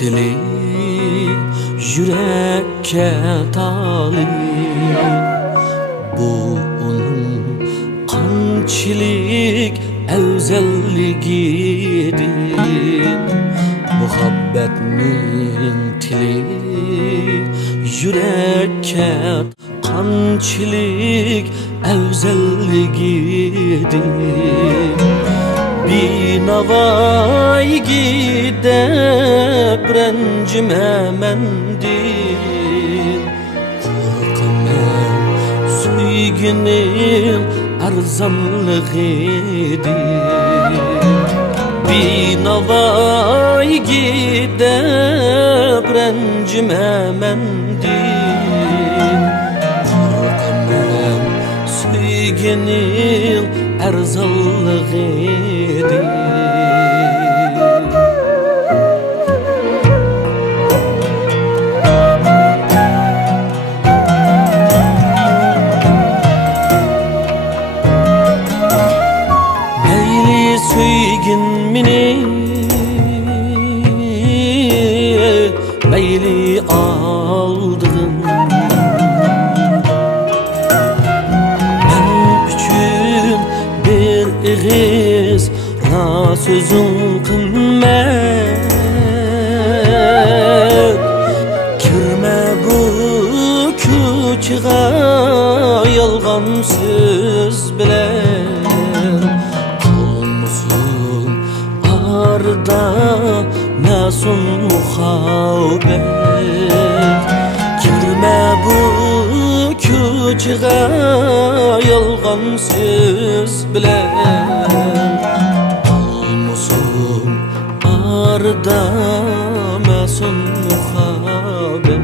tili yürekke talip. Bu onun qanchilik evzelligidir. Muhabbetnin tili yürekke qanchilik evzelligidir. Binavay gidip rencimemendir. Korkamam suyginin arzanlıgidir. Binavay gidip rencimemendir. Korkamam suyginin arzanlıgidir. Meyli söygin mini, meyli aldın. Eğiz ra sözün kımmet. Kirme bu küçüğe yalgan söz bilen. Olmasın arda masum muhabbet. Kirme bu küçüğe yalgan söz bilen. Olmasın arda masum muhabbet.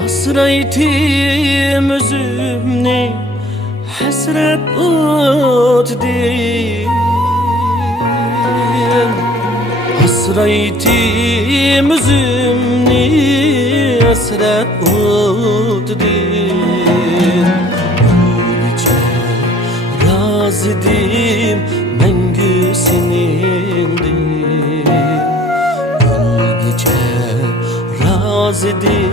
Hasretim özümni hasret utdin. Hasretim özümni hasret utdin. Nice razıdim mengü senindir. Nice razıdim